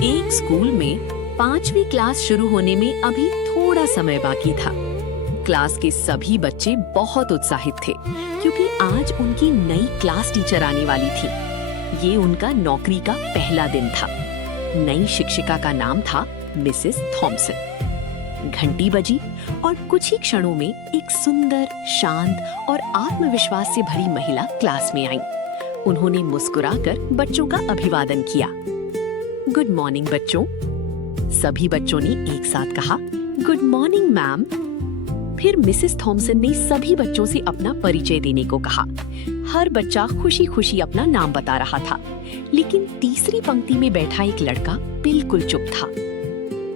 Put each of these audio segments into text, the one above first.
एक स्कूल में 5वीं क्लास शुरू होने में अभी थोड़ा समय बाकी था। क्लास के सभी बच्चे बहुत उत्साहित थे क्योंकि आज उनकी नई क्लास टीचर आने वाली थी। ये उनका नौकरी का पहला दिन था। नई शिक्षिका का नाम था मिसेस थॉमसन। घंटी बजी और कुछ ही क्षणों में एक सुंदर, शांत और आत्मविश्वास से भरी महिला क्लास में आई। उन्होंने मुस्कुराकर बच्चों का अभिवादन किया। गुड मॉर्निंग बच्चों। सभी बच्चों ने एक साथ कहा, गुड मॉर्निंग मैम। फिर मिसेस थॉमसन ने सभी बच्चों से अपना परिचय देने को कहा। हर बच्चा खुशी खुशी अपना नाम बता रहा था, लेकिन तीसरी पंक्ति में बैठा एक लड़का बिल्कुल चुप था।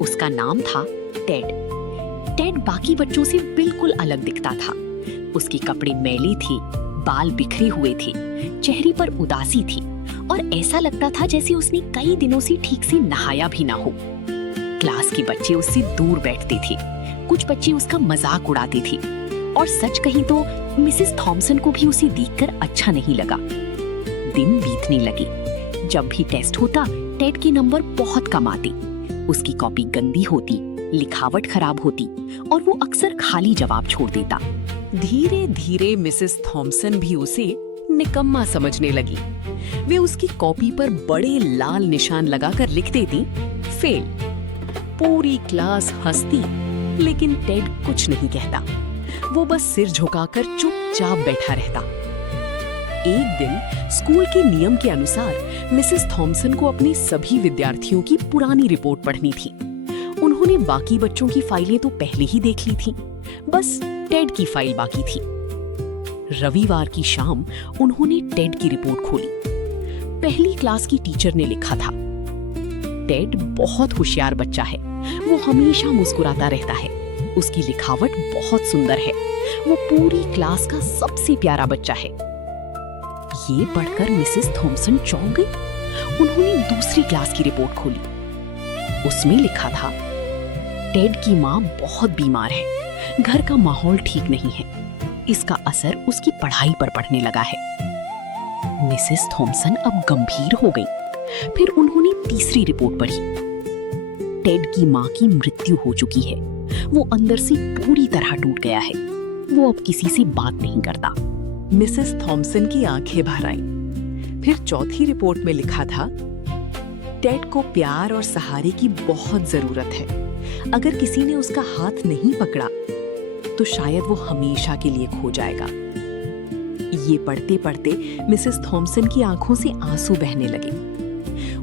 उसका नाम था टेड। टेड बाकी बच्चों से बिल्कुल अलग दिखता था। उसके कपड़े मैले थे, बाल बिखरे हुए थे, चेहरे पर उदासी थी और ऐसा लगता था जैसे उसने कई दिनों से ठीक से नहाया भी ना हो। क्लास के बच्चे उससे दूर बैठते थे, कुछ बच्चे उसका मजाक उड़ाते थे और सच कहीं तो मिसेस थॉमसन को भी उसे देखकर अच्छा नहीं लगा। दिन बीतने लगे। जब भी टेस्ट होता, टेड के नंबर बहुत कम आते। उसकी कॉपी गंदी होती, लिखावट खराब होती और वो अक्सर खाली जवाब छोड़ देता। धीरे धीरे मिसेस थॉमसन भी उसे निकम्मा समझने लगी। वे उसकी कॉपी पर बड़े लाल निशान लगाकर लिख देती, फेल। पूरी क्लास हंसती, लेकिन टेड कुछ नहीं कहता। वो बस सिर झुकाकर चुपचाप बैठा रहता। एक दिन स्कूल के नियम के अनुसार मिसेस थॉमसन को अपने सभी विद्यार्थियों की पुरानी रिपोर्ट पढ़नी थी। उन्होंने बाकी बच्चों की फाइलें तो पहले ही देख ली थी, बस टेड की फाइल बाकी थी। रविवार की शाम उन्होंने टेड की रिपोर्ट खोली। पहली क्लास की टीचर ने लिखा था, टेड बहुत होशियार बच्चा है। वो हमेशा मुस्कुराता रहता है। उसकी लिखावट बहुत सुंदर है। वो पूरी क्लास का सबसे प्यारा बच्चा है। ये पढ़कर मिसेस थॉमसन चौंक गई। उन्होंने दूसरी क्लास की रिपोर्ट खोली। उसमें लिखा था, टेड की माँ बहुत बीमार है। घर का माहौल ठीक नहीं है। इसका असर उसकी पढ़ाई पर पड़ने लगा है। मिसेस थॉमसन अब गंभीर हो गई। फिर उन्होंने तीसरी रिपोर्ट पढ़ी। टेड की माँ की मृत्यु हो चुकी है। वो अंदर से पूरी तरह टूट गया है। वो अब किसी से बात नहीं करता। मिसेस थॉमसन की आंखें भर आईं। फिर चौथी रिपोर्ट में लिखा था, टेड को प्यार और सहारे की बहुत जरूरत है। अगर किसी ने उसका हाथ नहीं पकड़ा तो शायद वो हमेशा के लिए खो जाएगा। ये पढ़ते पढ़ते मिसेस थॉमसन की आंखों से आंसू बहने लगे।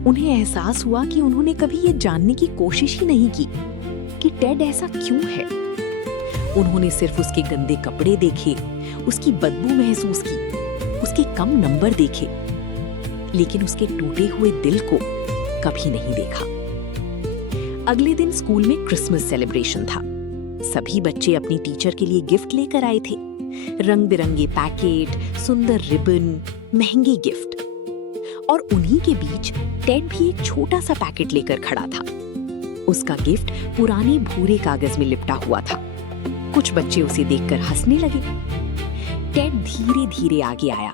उन्हें एहसास हुआ कि उन्होंने कभी ये जानने की कोशिश ही नहीं की कि टेड ऐसा क्यों है। उन्होंने सिर्फ उसके गंदे कपड़े देखे, उसकी बदबू महसूस की, उसके कम नंबर देखे, लेकिन उसके टूटे हुए दिल को कभी नहीं देखा। अगले दिन स्कूल में क्रिसमस सेलिब्रेशन था। सभी बच्चे अपनी टीचर के लिए गिफ्ट लेकर आए थे। रंग बिरंगे पैकेट, सुंदर रिबन, महंगे गिफ्ट। और उन्हीं के बीच टेड भी एक छोटा सा पैकेट लेकर खड़ा था। उसका गिफ्ट पुराने भूरे कागज में लिपटा हुआ था। कुछ बच्चे उसे देखकर हंसने लगे। टेड धीरे धीरे आगे आया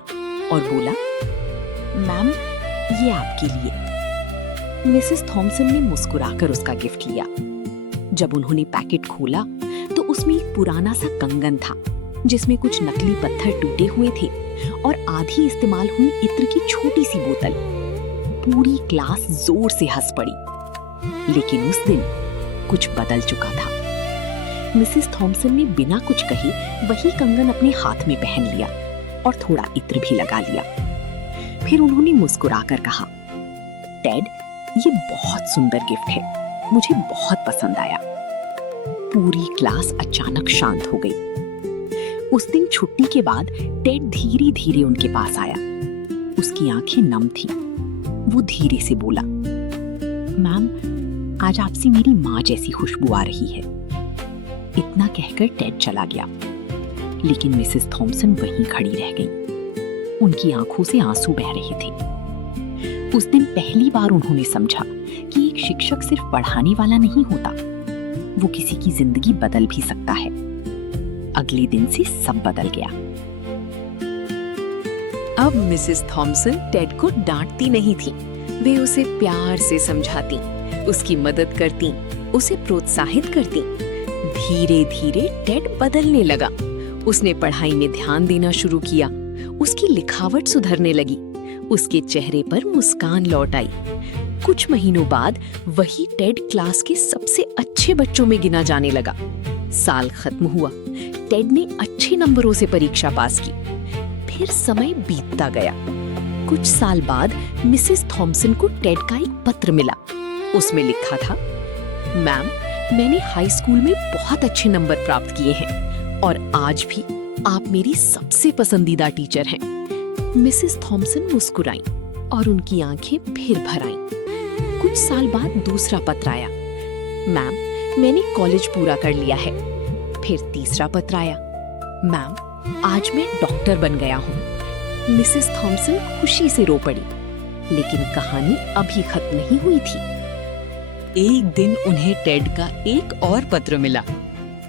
और बोला, मैम, ये आपके लिए। मिसेस थॉमसन ने मुस्कुराकर उसका गिफ्ट लिया। जब उन्होंने पैकेट खोला तो उसमें एक पुराना सा कंगन था, जिसमें कुछ नकली पत्थर टूटे हुए थे और आधी इस्तेमाल हुई इत्र की छोटी सी बोतल। पूरी क्लास जोर से हंस पड़ी। लेकिन उस दिन कुछ बदल चुका था। मिसेस थॉमसन ने बिना कुछ कहे वही कंगन अपने हाथ में पहन लिया और थोड़ा इत्र भी लगा लिया। फिर उन्होंने मुस्कुराकर कहा, टेड, ये बहुत सुंदर गिफ्ट है। मुझे बहुत पसंद आया। पूरी क्लास अचानक शांत हो गई। उस दिन छुट्टी के बाद टेड धीरे धीरे उनके पास आया। उसकी आंखें नम थीं। वो धीरे से बोला, मैम, आज आपसे मेरी माँ जैसी खुशबू आ रही है। इतना कहकर टेड चला गया, लेकिन मिसेस थॉमसन वहीं खड़ी रह गई। उनकी आंखों से आंसू बह रहे थे। उस दिन पहली बार उन्होंने समझा कि एक शिक्षक सिर्फ पढ़ाने वाला नहीं होता, वो किसी की जिंदगी बदल भी सकता है। अगले दिन से सब बदल गया। अब मिसेस थॉमसन टेड को डांटती नहीं थी, वे उसे प्यार से समझाती, उसकी मदद करती, उसे प्रोत्साहित करती। धीरे धीरे टेड बदलने लगा। उसने पढ़ाई में ध्यान देना शुरू किया। उसकी लिखावट सुधरने लगी। उसके चेहरे पर मुस्कान लौट आई। कुछ महीनों बाद वही टेड क्लास के सबसे अच्छे बच्चों में गिना जाने लगा। साल खत्म हुआ। टेड ने अच्छे नंबरों से परीक्षा पास की। फिर समय बीतता गया। कुछ साल बाद मिसेस थॉमसन को टेड का एक पत्र मिला। उसमें लिखा था, मैम, मैंने हाई स्कूल में बहुत अच्छे नंबर प्राप्त किए हैं और आज भी आप मेरी सबसे पसंदीदा टीचर हैं। मिसेस थॉमसन मुस्कुराईं और उनकी आंखें फिर भर आईं। कुछ साल बाद दूसरा पत्र आया, मैम, मैंने कॉलेज पूरा कर लिया है। फिर तीसरा पत्र आया, मैम, आज मैं डॉक्टर बन गया हूँ। मिसेस थॉमसन खुशी से रो पड़ी, लेकिन कहानी अभी खत्म नहीं हुई थी। एक दिन उन्हें टेड का एक और पत्र मिला।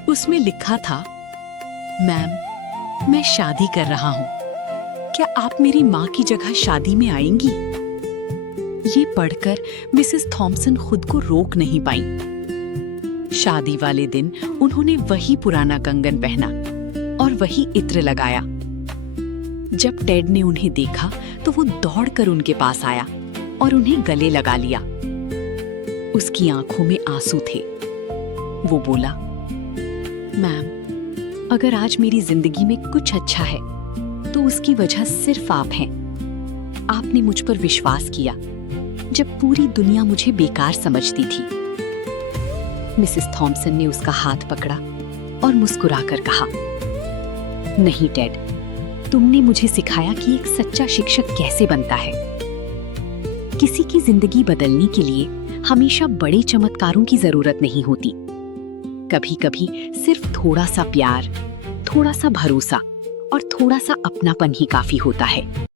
उसमें लिखा था, मैम, मैं शादी कर रहा हूँ। क्या आप मेरी माँ की जगह शादी में आएंगी? ये पढ़कर मिसेस थॉमसन खुद को रोक नहीं पाई। शादी वाले दिन उन्होंने वही पुराना कंगन पहना और वही इत्र लगाया। जब टेड ने उन्हें देखा तो वो दौड़कर उनके पास आया और उन्हें गले लगा लिया। उसकी आंखों में आंसू थे। वो बोला, मैम, अगर आज मेरी जिंदगी में कुछ अच्छा है तो उसकी वजह सिर्फ आप हैं। आपने मुझ पर विश्वास किया जब पूरी दुनिया मुझे बेकार समझती थी। मिसेस थॉमसन ने उसका हाथ पकड़ा और मुस्कुराकर कहा, नहीं टेड, तुमने मुझे सिखाया कि एक सच्चा शिक्षक कैसे बनता है। किसी की जिंदगी बदलने के लिए हमेशा बड़े चमत्कारों की जरूरत नहीं होती। कभी-कभी सिर्फ थोड़ा सा प्यार, थोड़ा सा भरोसा और थोड़ा सा अपनापन ही काफी होता है।